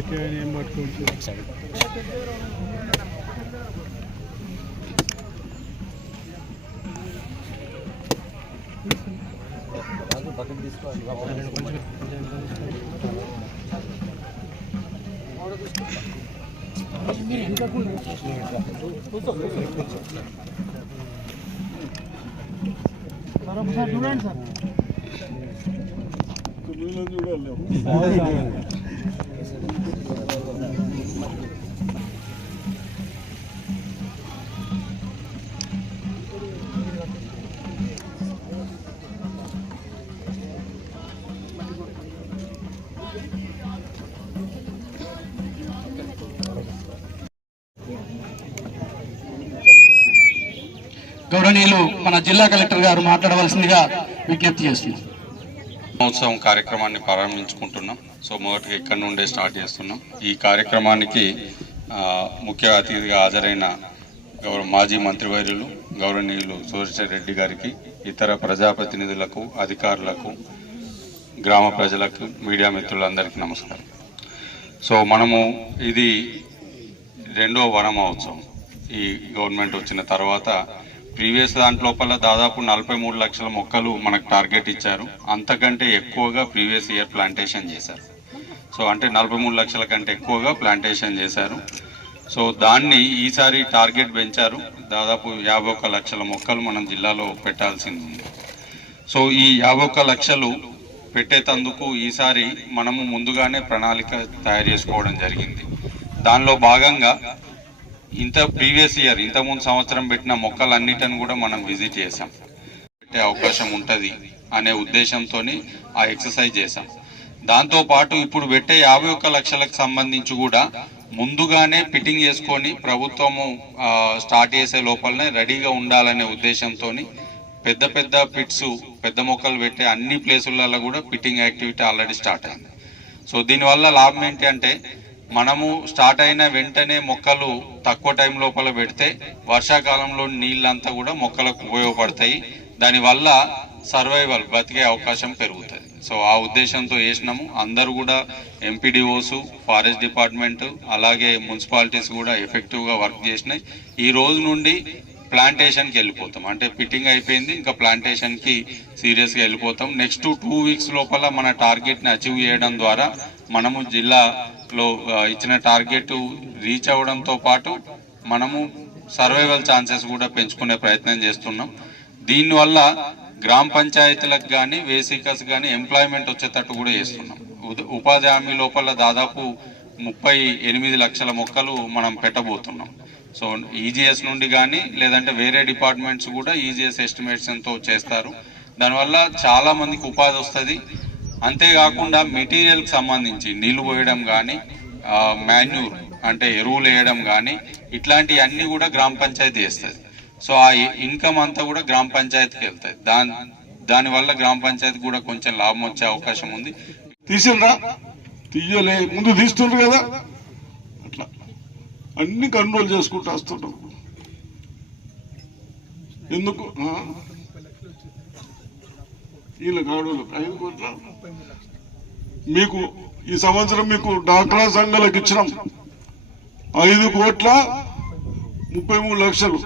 పెట్టి ఆయన ఏం పట్టుకోవచ్చు? చూడండి సార్. చూడాలి గౌరవనీయులు మన జిల్లా కలెక్టర్ గారు మాట్లాడవలసిందిగా విజ్ఞప్తి చేస్తున్నాం. మహోత్సవం కార్యక్రమాన్ని ప్రారంభించుకుంటున్నాం. సో మొదటిగా ఇక్కడ నుండే స్టార్ట్ చేస్తున్నాం. ఈ కార్యక్రమానికి ముఖ్య అతిథిగా హాజరైన గౌరవ మాజీ మంత్రివర్యులు గౌరవనీయులు సూర్యశేఖర్ రెడ్డి గారికి ఇతర ప్రజాప్రతినిధులకు అధికారులకు గ్రామ ప్రజలకు మీడియా మిత్రులందరికీ నమస్కారం. సో మనము ఇది రెండో వన మహోత్సవం ఈ గవర్నమెంట్ వచ్చిన తర్వాత ప్రీవియస్ దాంట్లోపల దాదాపు నలభై మూడు లక్షల మొక్కలు మనకు టార్గెట్ ఇచ్చారు. అంతకంటే ఎక్కువగా ప్రీవియస్ ఇయర్ ప్లాంటేషన్ చేశారు. సో అంటే నలభై మూడు లక్షల కంటే ఎక్కువగా ప్లాంటేషన్ చేశారు. సో దాన్ని ఈసారి టార్గెట్ పెంచారు. దాదాపు యాభై ఒక్క లక్షల మొక్కలు మనం జిల్లాలో పెట్టాల్సింది. ఉంది సో ఈ యాభై ఒక్క లక్షలు పెట్టేటందుకు ఈసారి మనము ముందుగానే ప్రణాళిక తయారు చేసుకోవడం జరిగింది. దానిలో భాగంగా ఇంత ప్రీవియస్ ఇయర్ ఇంత ముందు సంవత్సరం పెట్టిన మొక్కలన్నిటిని కూడా మనం విజిట్ చేసాం పెట్టే అవకాశం ఉంటుంది అనే ఉద్దేశంతో ఆ ఎక్సర్సైజ్ చేసాం దాంతో పాటు ఇప్పుడు పెట్టే యాభై ఒక్క లక్షలకు సంబంధించి కూడా ముందుగానే ఫిట్టింగ్ చేసుకొని ప్రభుత్వము స్టార్ట్ చేసే లోపలనే రెడీగా ఉండాలనే ఉద్దేశంతో పెద్ద పెద్ద పిట్స్ పెద్ద మొక్కలు పెట్టే అన్ని ప్లేసులలో కూడా ఫిట్టింగ్ యాక్టివిటీ ఆల్రెడీ స్టార్ట్ అయింది. సో దీనివల్ల లాభం ఏంటి అంటే మనము స్టార్ట్ అయిన వెంటనే మొక్కలు తక్కువ టైం లోపల పెడితే వర్షాకాలంలో నీళ్ళంతా కూడా మొక్కలకు ఉపయోగపడతాయి. దానివల్ల సర్వైవల్ బతికే అవకాశం పెరుగుతుంది. సో ఆ ఉద్దేశంతో వేసినాము అందరూ కూడా ఎంపీడీఓస్ ఫారెస్ట్ డిపార్ట్మెంట్ అలాగే మున్సిపాలిటీస్ కూడా ఎఫెక్టివ్గా వర్క్ చేసినాయి. ఈ రోజు నుండి ప్లాంటేషన్కి వెళ్ళిపోతాం. అంటే ఫిట్టింగ్ అయిపోయింది ఇంకా ప్లాంటేషన్కి సీరియస్గా వెళ్ళిపోతాం. నెక్స్ట్ టూ వీక్స్ లోపల మన టార్గెట్ని అచీవ్ చేయడం ద్వారా మనము జిల్లా లో ఇచ్చిన టార్గెట్ రీచ్ అవ్వడంతో పాటు మనము సర్వైవల్ ఛాన్సెస్ కూడా పెంచుకునే ప్రయత్నం చేస్తున్నాం. దీనివల్ల గ్రామ పంచాయతీలకు కానీ వేసికస్ కానీ ఎంప్లాయ్మెంట్ వచ్చేటట్టు కూడా చేస్తున్నాం. ఉపాధి హామీ లోపల దాదాపు ముప్పై ఎనిమిది లక్షల మొక్కలు మనం పెట్టబోతున్నాం. సో ఈజీఎస్ నుండి కానీ లేదంటే వేరే డిపార్ట్మెంట్స్ కూడా ఈజీఎస్ ఎస్టిమేషన్తో చేస్తారు. దానివల్ల చాలామందికి ఉపాధి వస్తుంది. అంతేకాకుండా మెటీరియల్కి సంబంధించి నీళ్ళు పోయడం కానీ మాన్యూర్ అంటే ఎరువులు వేయడం కానీ ఇట్లాంటివన్నీ కూడా గ్రామ పంచాయతీ వేస్తుంది సో ఆ ఇన్కమ్ అంతా కూడా గ్రామ పంచాయతీకి వెళ్తాయి దాని దానివల్ల గ్రామ పంచాయతీ కూడా కొంచెం లాభం వచ్చే అవకాశం ఉంది. తీసిండ్రా తీయలే. ముందు తీస్తుండ్రు కదా? అట్లా. అన్ని కంట్రోల్ చేసుకుంటూ వస్తుంటారు ఎందుకు? వీళ్ళు గాడులు ఐదు కోట్ల మీకు ఈ సంవత్సరం మీకు డాక్టరా సంఘాలకు ఇచ్చినాం. ఐదు కోట్ల ముప్పై మూడు లక్షలు.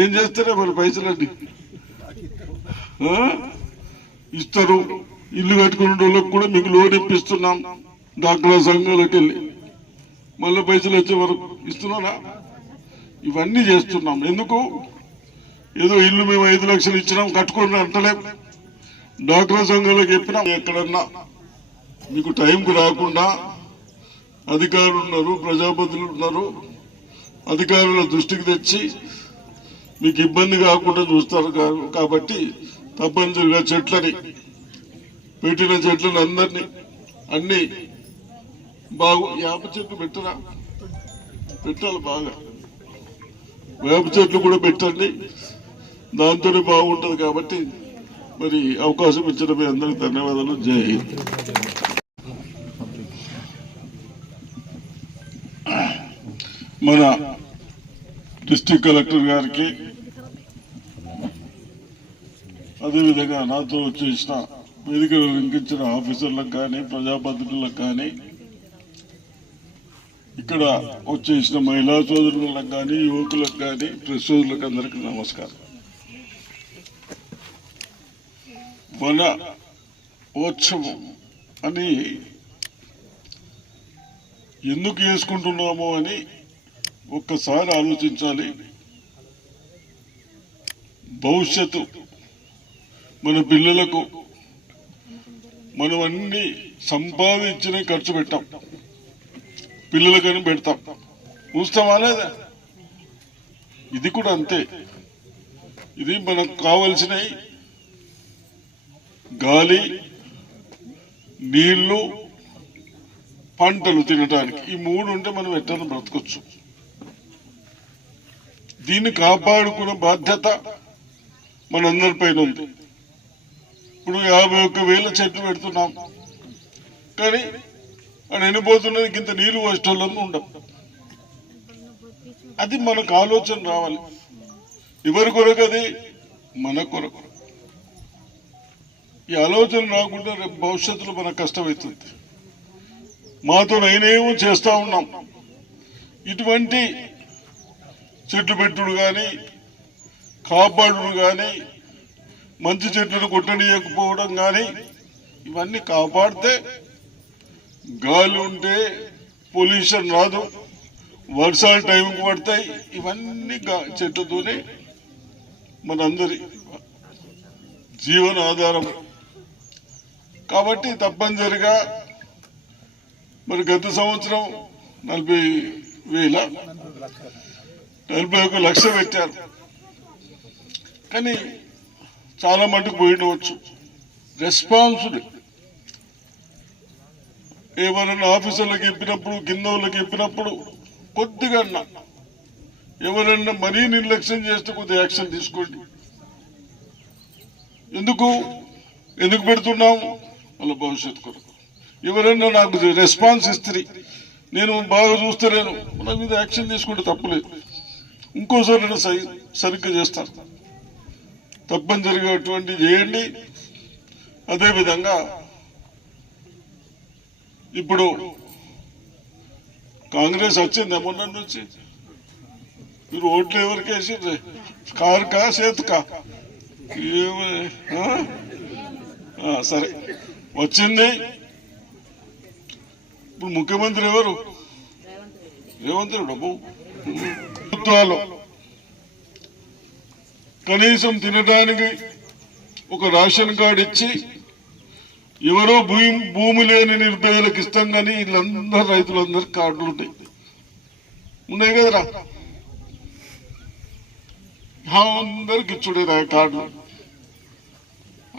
ఏం చేస్తారే మరి పైసలండి ఇస్తారు. ఇల్లు కట్టుకునే వాళ్ళకి కూడా మీకు లోన్ ఇప్పిస్తున్నాం డాక్టర్ సంఘాలకు వెళ్ళి. మళ్ళీ పైసలు వచ్చే వరకు ఇస్తున్నారా? ఇవన్నీ చేస్తున్నాం. ఎందుకు? ఏదో ఇల్లు మేము ఐదు లక్షలు ఇచ్చినాం కట్టుకోండి అంటలేము డాక్టర్ సంఘంలో చెప్పిన ఎక్కడన్నా మీకు టైంకు రాకుండా అధికారులు ఉన్నారు ప్రజాపతులు ఉన్నారు. అధికారుల దృష్టికి తెచ్చి మీకు ఇబ్బంది కాకుండా చూస్తారు కాబట్టి తప్పనిసరిగా చెట్లని పెట్టిన చెట్లను అందరినీ అన్ని బాగు వేప చెట్లు పెట్టరా? పెట్టాలి బాగా. వేప చెట్లు కూడా పెట్టండి. దాంతోనే బాగుంటుంది కాబట్టి మరి అవకాశం ఇచ్చిన మీ అందరికి ధన్యవాదాలు. జై హింద్. మన డిస్టిక్ కలెక్టర్ గారికి అదేవిధంగా నాతో వచ్చేసిన వేదికలు లింకించిన ఆఫీసర్లకు కానీ ప్రజాప్రతినిధులకు కానీ ఇక్కడ వచ్చేసిన మహిళా సోదరులకు కానీ యువకులకు కానీ ప్రెస్ సోదరులకు అందరికీ నమస్కారం. మన ఉత్సవం అని ఎందుకు చేసుకుంటున్నాము అని ఒక్కసారి ఆలోచించాలి. భవిష్యత్తు మన పిల్లలకు మనం అన్ని సంపాదించిన ఖర్చు పెట్టాం. పిల్లలకని పెడతాం. చూస్తామా లేదా? ఇది కూడా అంతే. ఇది మనకు కావలసినవి గాలి నీళ్ళు పంటలు తినడానికి ఈ మూడు ఉంటే మనం ఎట్లా బ్రతకొచ్చు. దీన్ని కాపాడుకున్న బాధ్యత మనందరిపైన ఉంది. ఇప్పుడు యాభై ఒక్క వేల చెట్లు పెడుతున్నాం. కానీ అది ఎండిపోతున్నది ఇంత నీళ్ళు వచ్చేటోళ్ళని ఉండం అది మనకు ఆలోచన రావాలి. ఎవరి కొరకు అది? మన కొరకు. ఈ ఆలోచన రాకుండా రేపు భవిష్యత్తులో మనకు కష్టమవుతుంది. మాతో నేనేమో చేస్తూ ఉన్నాం. ఇటువంటి చెట్లు పెట్టుడు కానీ కాపాడుడు కానీ మంచి చెట్లను కొట్టనీయకపోవడం కానీ ఇవన్నీ కాపాడితే గాలి ఉంటే పొల్యూషన్ రాదు వర్షాలు టైంకి పడతాయి ఇవన్నీ గా- చెట్లతోనే మనందరి జీవన ఆధారం కాబట్టి తప్పనిసరిగా మరి గత సంవత్సరం నలభై వేల నలభై ఒక లక్ష పెట్టారు. కానీ చాలా మటుకు పోయిండవచ్చు రెస్పాన్సిబుల్ ఏమైనా ఆఫీసర్లకు చెప్పినప్పుడు కింద వాళ్ళకి చెప్పినప్పుడు కొద్దిగా ఎవరన్నా మరీ నిర్లక్ష్యం చేస్తే కొద్దిగా యాక్షన్ తీసుకోండి. ఎందుకు? ఎందుకు పెడుతున్నాము వాళ్ళ భవిష్యత్తు కొరకు. ఎవరైనా నాకు రెస్పాన్స్ ఇస్త్రీ నేను బాగా చూస్తలేను. నా మీద యాక్షన్ తీసుకుంటే తప్పలేదు. ఇంకోసారి నేను సరి సరిగ్గా చేస్తాను తప్పనిసరిగా అటువంటి చేయండి. అదేవిధంగా ఇప్పుడు కాంగ్రెస్ వచ్చింది మొన్న నుంచి? మీరు ఓట్లు ఎవరికి వేసిండ్రే కారు కా ఏమ- కా సరే. వచ్చింది. ఇప్పుడు ముఖ్యమంత్రి ఎవరు? రేవంత్ రెడ్డి ప్రభుత్వాలు. కనీసం తినడానికి ఒక రేషన్ కార్డు ఇచ్చి ఎవరో భూమి భూమి లేని నిరుపేదలకు ఇస్తాం కానీ వీళ్ళందరూ రైతులందరూ కార్డులు ఉంటాయి. ఉన్నాయి కదరా? అందరికి ఇచ్చుడే రా కార్డులు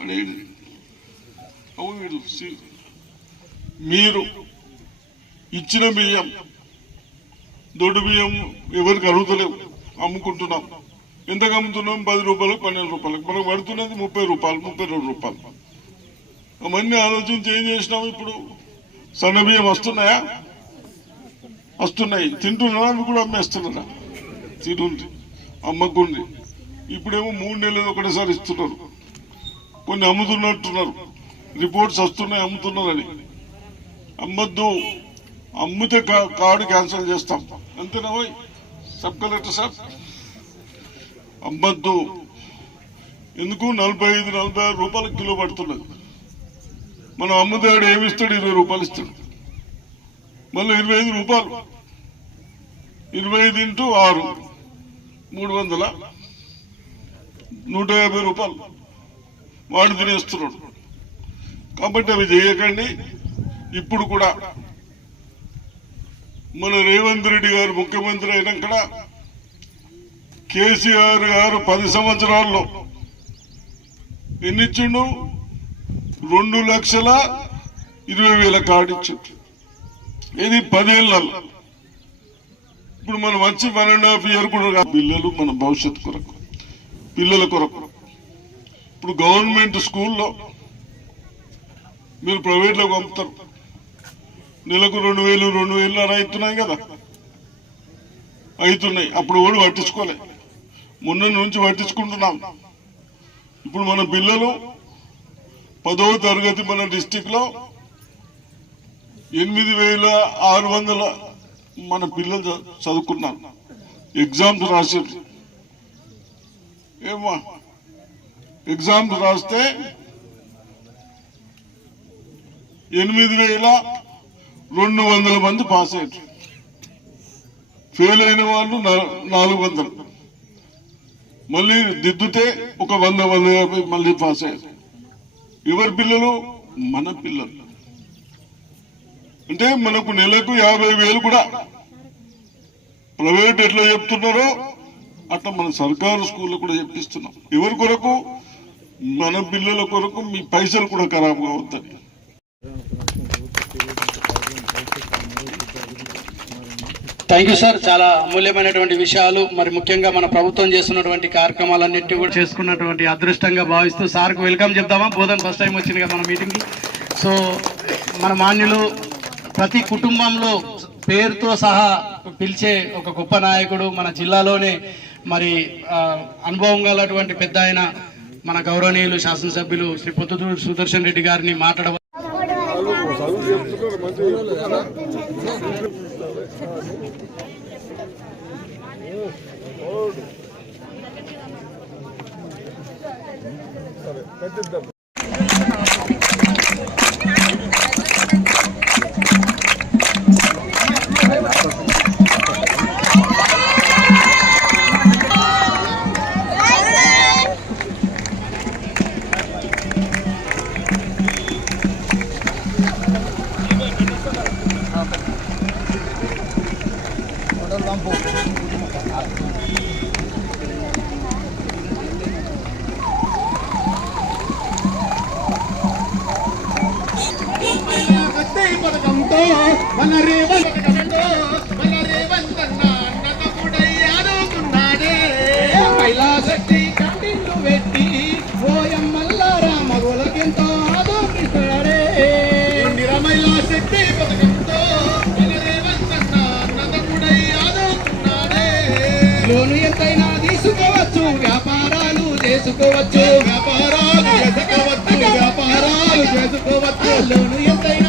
అదేంటి? అవును వీళ్ళు సి- మీరు ఇచ్చిన బియ్యం దొడ్డు బియ్యం ఎవరికి అడుగుతలేవు. అమ్ముకుంటున్నాం. ఎంతకు అమ్ముతున్నాం? పది రూపాయలకు పన్నెండు రూపాయలకు. మనం పడుతున్నది ముప్పై రూపాయలు ముప్పై రెండు రూపాయలు. అవన్నీ ఆలోచించి ఏం చేసినాం ఇప్పుడు. సన్న బియ్యం వస్తున్నాయా? వస్తున్నాయి. తింటున్నారా? అవి కూడా అమ్మేస్తున్నారా? తింటుంది అమ్మకుంది. ఇప్పుడేమో మూడు నెలలు ఒకటేసారి ఇస్తున్నారు. కొన్ని అమ్ముతున్నట్టున్నారు. రిపోర్ట్స్ వస్తున్నాయి అమ్ముతున్నారని అమ్మద్దు అమ్మితే కా- కార్డు క్యాన్సిల్ చేస్తాం. అంతేనా పోయి సబ్ కలెక్టర్ సార్ అమ్మద్దు. ఎందుకు? నలభై ఐదు నలభై ఆరు రూపాయలు కిలో పడుతున్నది మనం అమ్ముతాడు ఏమి ఇస్తాడు? ఇరవై రూపాయలు ఇస్తాడు. మళ్ళీ ఇరవై ఐదు రూపాయలు. ఇరవై ఐదు ఇంటూ ఆరు మూడు వందల? నూట యాభై రూపాయలు. వాడు తినేస్తున్నాడు. కాబట్టి అవి చేయకండి. ఇప్పుడు కూడా మన రేవంత్ రెడ్డి గారు ముఖ్యమంత్రి అయినాక కేసీఆర్ గారు పది సంవత్సరాల్లో ఎన్నిచ్చిండు? రెండు లక్షల ఇరవై వేల కార్డు ఇచ్చిండు. ఇది పదేళ్ళల్లో ఇప్పుడు మనం వచ్చి వన్ అండ్ హాఫ్ ఇయర్ కూడా పిల్లలు మన భవిష్యత్తు కొరకు పిల్లల కొరకు. ఇప్పుడు గవర్నమెంట్ స్కూల్లో మీరు ప్రైవేట్లో పంపుతారు. నెలకు రెండు వేలు రెండు వేలు అని అవుతున్నాయి కదా. అవుతున్నాయి. అప్పుడు కూడా పట్టించుకోలే. మొన్న నుంచి పట్టించుకుంటున్నాం. ఇప్పుడు మన పిల్లలు పదవ తరగతి మన డిస్టిక్లో ఎనిమిది వేల ఆరు వందల మన పిల్లలు చదువుకున్నారు. ఎగ్జామ్స్ రాసారు ఏమో ఎగ్జామ్స్ రాస్తే ఎనిమిది వేల రెండు వందల మంది పాస్ అయ్యారు. ఫెయిల్ అయిన వాళ్ళు నాలుగు వందలు. మళ్ళీ దిద్దుతే ఒక వంద వంద యాభై మళ్ళీ పాస్ అయ్యారు. ఎవరి పిల్లలు? మన పిల్లలు. అంటే మనకు నెలకు యాభై వేలు కూడా. ప్రైవేట్ ఎట్లా చెప్తున్నారో అట్లా మన సర్కారు స్కూల్లో కూడా చెప్పిస్తున్నాం. ఎవరి కొరకు? మన పిల్లల కొరకు మీ పైసలు కూడా ఖరాబ్ అవుతాయి థ్యాంక్ యూ సార్ చాలా అమూల్యమైనటువంటి విషయాలు మరి ముఖ్యంగా మన ప్రభుత్వం చేస్తున్నటువంటి కార్యక్రమాలన్నింటినీ కూడా చేసుకున్నటువంటి అదృష్టంగా భావిస్తూ సార్కు వెల్కమ్ చెప్తామా బోధన్ ఫస్ట్ టైం వచ్చింది కదా మన మీటింగ్కి సో మన మాన్యులు ప్రతి కుటుంబంలో పేరుతో సహా పిలిచే ఒక గొప్ప నాయకుడు మన జిల్లాలోనే మరి అనుభవం గలటువంటి పెద్ద మన గౌరవనీయులు శాసనసభ్యులు శ్రీ పొద్దుటూరు సుదర్శన్ రెడ్డి గారిని మాట్లాడ పెద్ద చేసుకోవచ్చు. వ్యాపారాలు చేసుకోవచ్చు వ్యాపారాలు చేసుకోవచ్చు. లోను ఎంతైనా